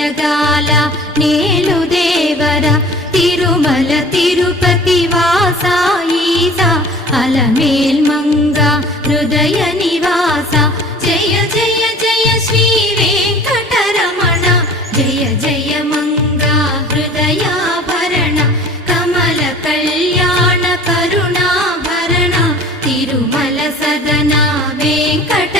జగాల నేలు దేవర తిరుమల తిరుపతి వాస ఈసా అలమేల్ మంగ హృదయ నివాస జయ జయ జయ శ్రీ వెంకటరమణ జయ జయ మంగ హృదయాభరణ కమల కళ్యాణ కరుణాభరణ తిరుమల సదన వెంకట